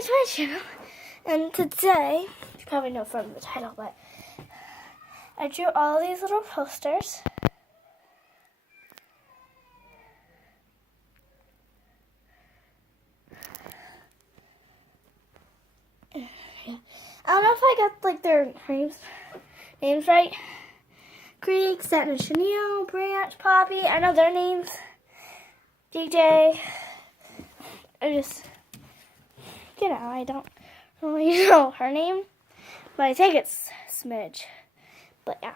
back to my channel, and today, you probably know from the title, but I drew all these little posters. Yeah. I don't know if I got like their names right. Creek, Satin and Chenille, Branch, Poppy, I know their names. DJ, I don't really know her name, but I think it's Smidge. But yeah.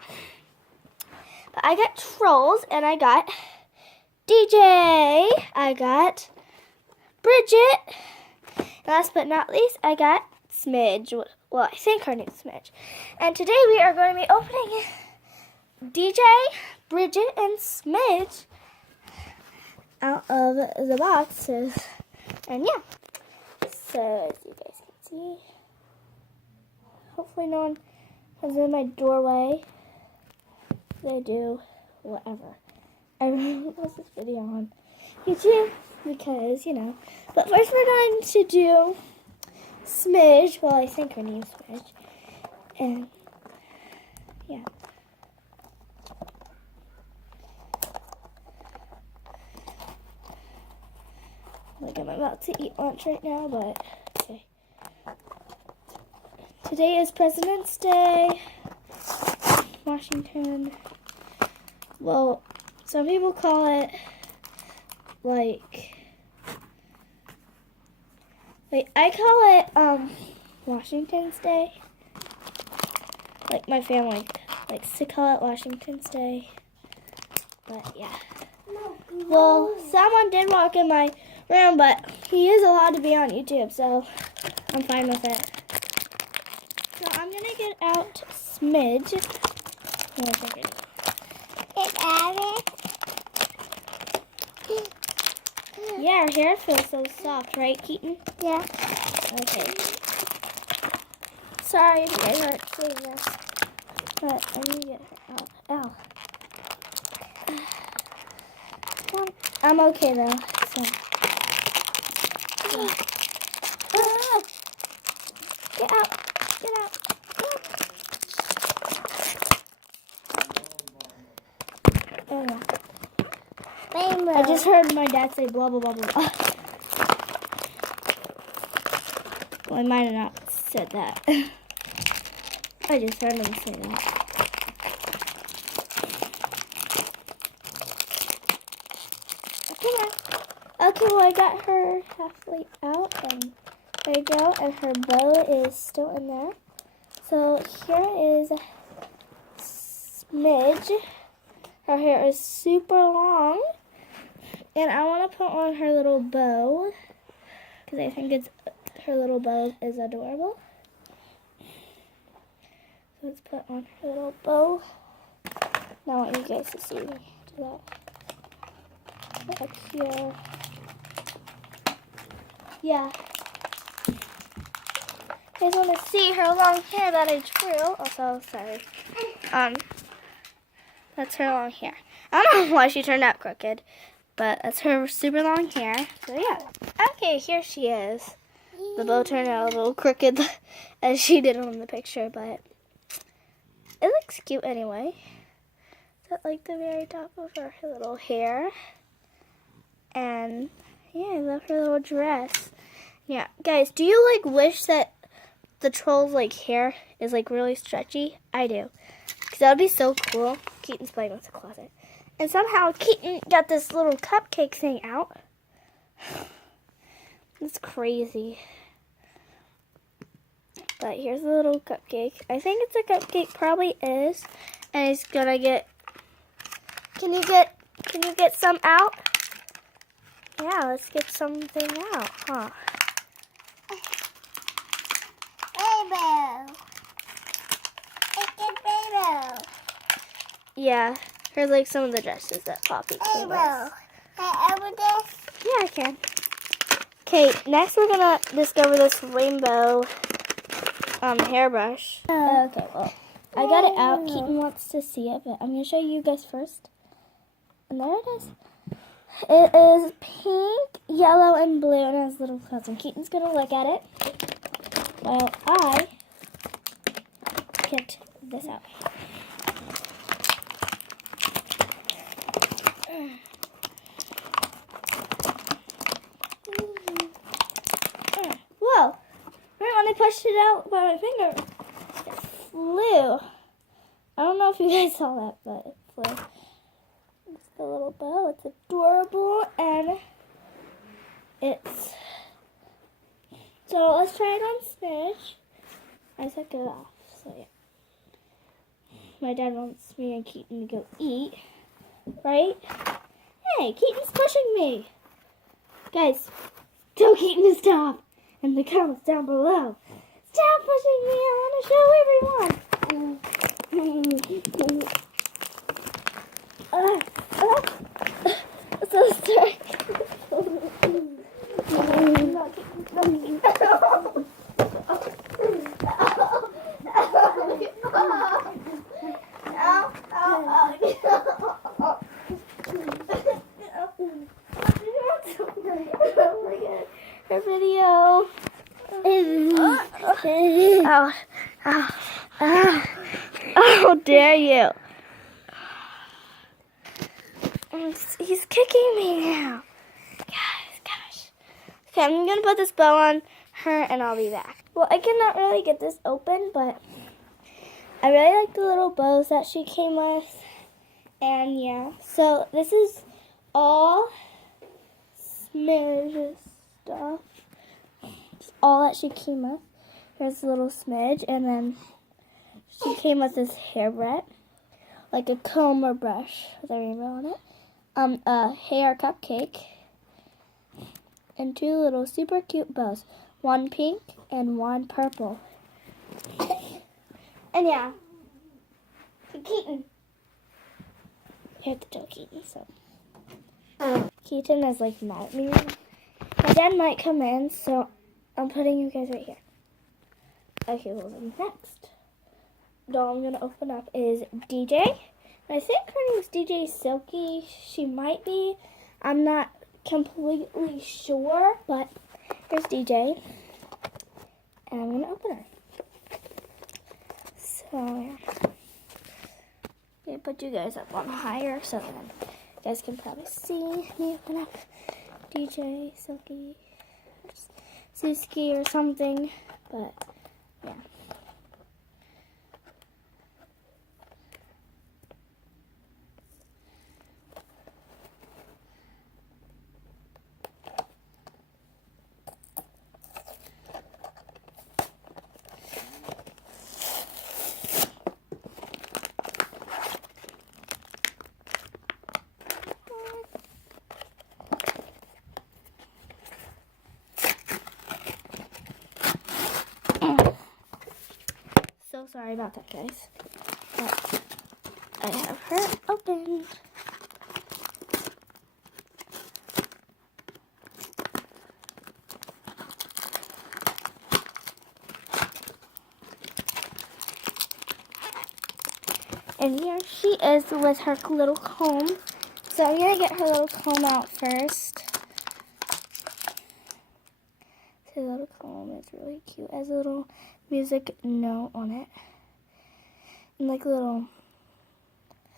But I got Trolls, and I got DJ, I got Bridget, last but not least, I got Smidge. Well, I think her name's Smidge. And today we are going to be opening DJ, Bridget, and Smidge out of the boxes. And yeah. So, as you guys can see, hopefully no one is in my doorway. They do, whatever. I really post this video on YouTube because, But first we're going to do Smidge. Well, I think her name's Smidge. And, yeah. Like I'm about to eat lunch right now, but okay. Today is President's Day, Washington. Well, some people call it I call it Washington's Day. Like my family likes to call it Washington's Day. But yeah. Well, someone did walk in my room, but he is allowed to be on YouTube, so I'm fine with it. So I'm gonna get out Smidge. Yeah, her hair feels so soft, right, Keaton? Yeah. Okay. Sorry if you guys aren't seeing this, but I'm gonna get her out. Ow. I'm okay though. So. Get out! Get out! Oh, yeah. I just heard my dad say blah blah blah blah. Well, I might have not said that. I just heard him say that. Okay, well I got her halfway out, and there you go, and her bow is still in there. So here is Smidge. Her hair is super long, and I want to put on her little bow, because I think her little bow is adorable. So let's put on her little bow. Now I want you guys to see me do that. Up here. Yeah. You guys want to see her long hair that I drew? Also, sorry. That's her long hair. I don't know why she turned out crooked, but that's her super long hair. So yeah. Okay, here she is. The bow turned out a little crooked as she did on the picture, but it looks cute anyway. It's at like the very top of her little hair. And yeah, I love her little dress. Yeah, guys, do you wish that the Troll's hair is really stretchy? I do, because that would be so cool. Keaton's playing with the closet, and somehow Keaton got this little cupcake thing out. It's crazy. But here's a little cupcake. I think it's a cupcake, probably is, and he's gonna get. Can you get some out? Yeah, let's get something out, huh? Rainbow. It's a rainbow. Yeah, here's some of the dresses that Poppy came with. Can I open this? Yeah, I can. Okay, next we're gonna discover this rainbow hairbrush. Okay, well, I got it out. Keaton wants to see it, but I'm gonna show you guys first. And there it is. It is pink, yellow, and blue, and has little clouds. And Keaton's gonna look at it while I get this out. Whoa! Right when I pushed it out by my finger, it flew. I don't know if you guys saw that, but it flew. It's the little bow. It's adorable, and it's... So let's try it on Smidge. I took it off, so yeah. My dad wants me and Keaton to go eat, right? Hey, Keaton's pushing me. Guys, tell Keaton to stop in the comments down below. Stop pushing me. I want to show everyone. So sorry. Her video. How dare you? He's kicking me now. Gosh. Okay, I'm gonna put this bow on her and I'll be back. Well, I cannot really get this open, but I really like the little bows that she came with. And yeah, so this is all Smidge stuff. It's all that she came with. Here's a little Smidge, and then she came with this hairbrush, like a comb or brush with a rainbow on it. A hair cupcake, and two little super cute bows. One pink and one purple. And yeah, Keaton. You have to tell Keaton, so. Keaton is like mad at me. My dad might come in, so I'm putting you guys right here. Okay, well, the next doll I'm going to open up is DJ. I think her name is DJ Silky. She might be. I'm not completely sure, but here's DJ. And I'm going to open her. So, yeah. I'm going to put you guys up on higher so then you guys can probably see me open up DJ Silky. Suski or something, but yeah. So sorry about that, guys. But I have her open. And here she is with her little comb. So I'm going to get her little comb out first. Her little comb is really cute. It has a little music note on it. And like little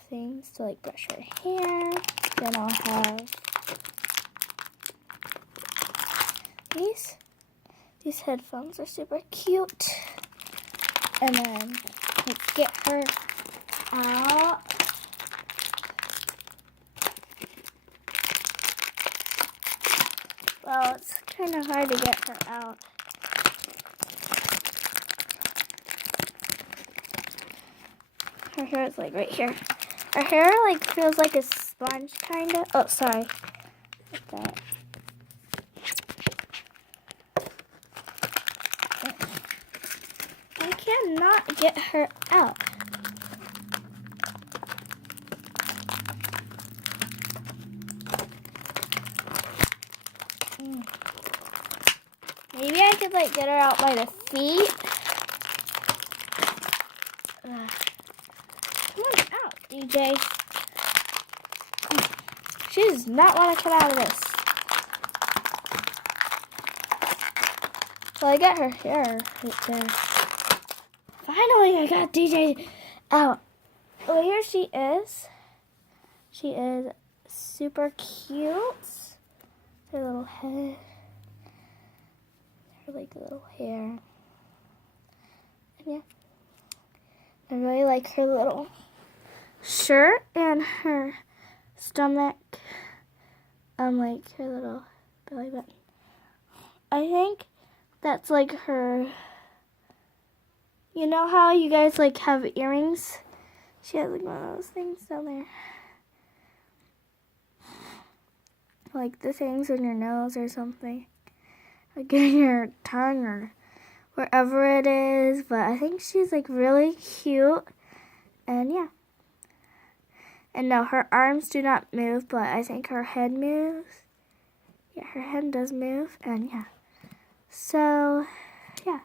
things to like brush her hair. Then I'll have these. These headphones are super cute. And then let's get her out. Well, it's kind of hard to get her out. Her hair is like right here. Her hair like feels like a sponge kind of. Oh, sorry. Like that. I cannot get her out. Maybe I could like get her out by the feet. Come on out, DJ. She does not want to come out of this. Well, I got her hair right there. Finally, I got DJ out. Well, here she is. She is super cute. Her little head. Her like little hair. And yeah. I really like her little shirt and her stomach. Like her little belly button. I think that's like her. You know how you guys like have earrings? She has like one of those things down there. Like the things in your nose or something. Like in your tongue or wherever it is. But I think she's like really cute. And yeah. And no, her arms do not move, but I think her head moves. Yeah, her head does move. And yeah. So, yeah.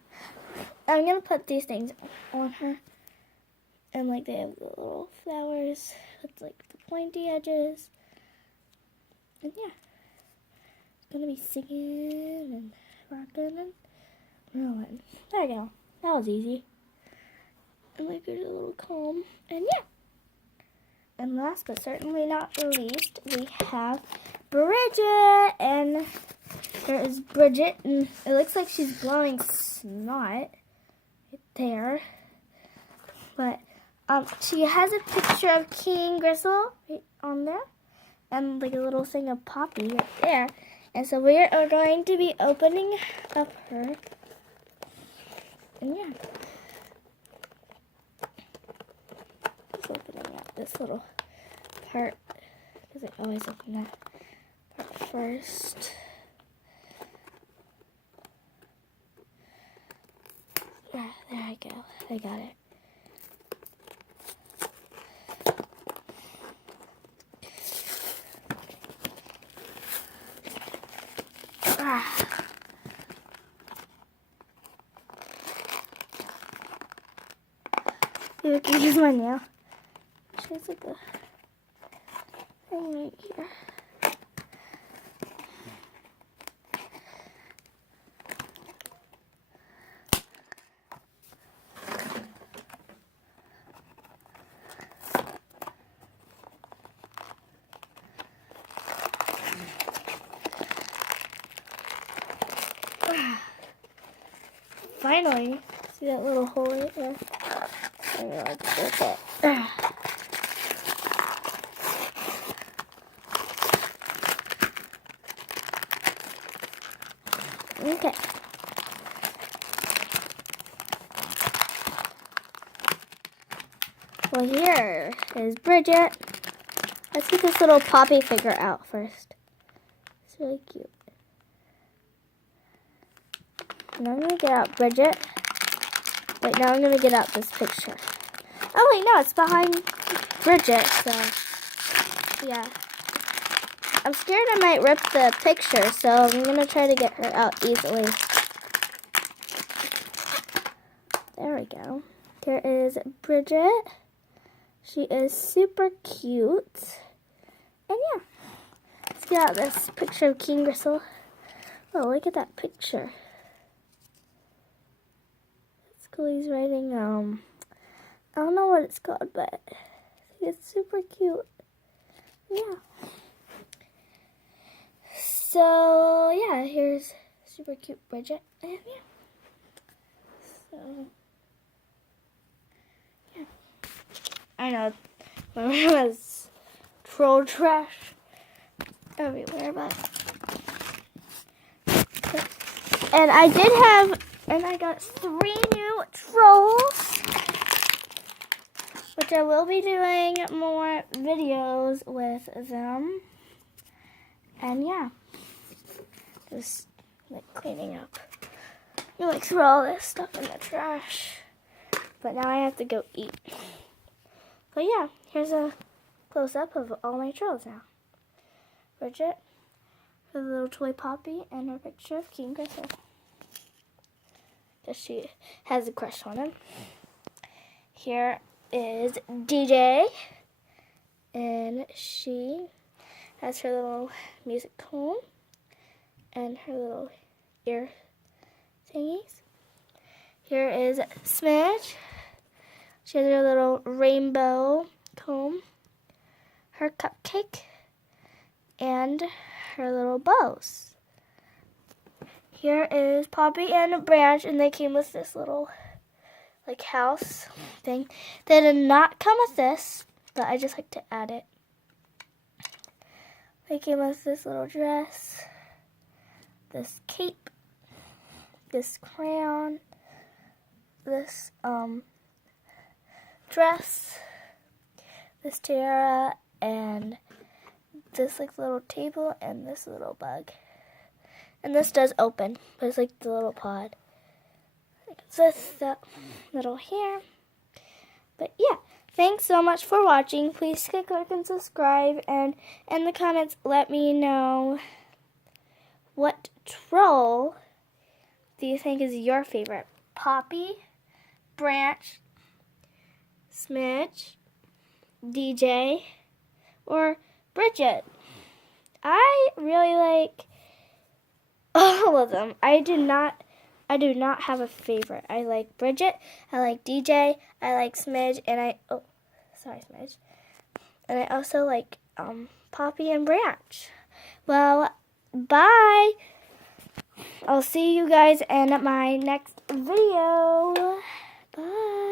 I'm going to put these things on her. And like they have the little flowers with like the pointy edges. And yeah. Gonna be singing and rocking and rolling. There you go. That was easy. And like there's a little comb. And yeah. And last but certainly not least, we have Bridget. And there is Bridget. And it looks like she's blowing snot right there. But she has a picture of King Gristle right on there. And like a little thing of Poppy right there. And so we are going to be opening up her. And yeah. Just opening up this little part. Because I always open that part first. Yeah, there I go. I got it. Look, here's my nail. She's like a thing right here. Finally, see that little hole right there? I don't know what to do with it. Okay. Well, here is Bridget. Let's get this little Poppy figure out first. It's really cute. And I'm going to get out Bridget. Wait, now I'm going to get out this picture. Oh, wait, no, it's behind Bridget, so, yeah. I'm scared I might rip the picture, so I'm going to try to get her out easily. There we go. Here is Bridget. She is super cute. And yeah, let's get out this picture of King Gristle. Oh, look at that picture. It's cool. He's writing, I don't know what it's called, but it's super cute. Yeah. So, yeah, here's super cute Bridget. And yeah. So, yeah. I know my room has troll trash everywhere, but. And I did have, and I got 3 new trolls, which I will be doing more videos with them. And yeah, just like cleaning up. You like throw all this stuff in the trash. But now I have to go eat. But yeah, here's a close-up of all my trolls now. Bridget, her little toy Poppy, and her picture of King Gristle. Because she has a crush on him. Here is DJ. And she Has her little music comb and her little ear thingies. Here is Smidge. She has her little rainbow comb, her cupcake, and her little bows. Here is Poppy and Branch, and they came with this little like house thing. They did not come with this, but I just like to add it. They came with this little dress, this cape, this crayon, this dress, this tiara, and this like little table, and this little bug. And this does open, but it's like the little pod. This little hair. But yeah, thanks so much for watching. Please click like and subscribe, and in the comments let me know what troll do you think is your favorite? Poppy, Branch, Smidge, DJ, or Bridget? I really like all of them. I do not have a favorite. I like Bridget, I like DJ, I like Smidge, and Smidge. And I also like Poppy and Branch. Well, bye. I'll see you guys in my next video. Bye.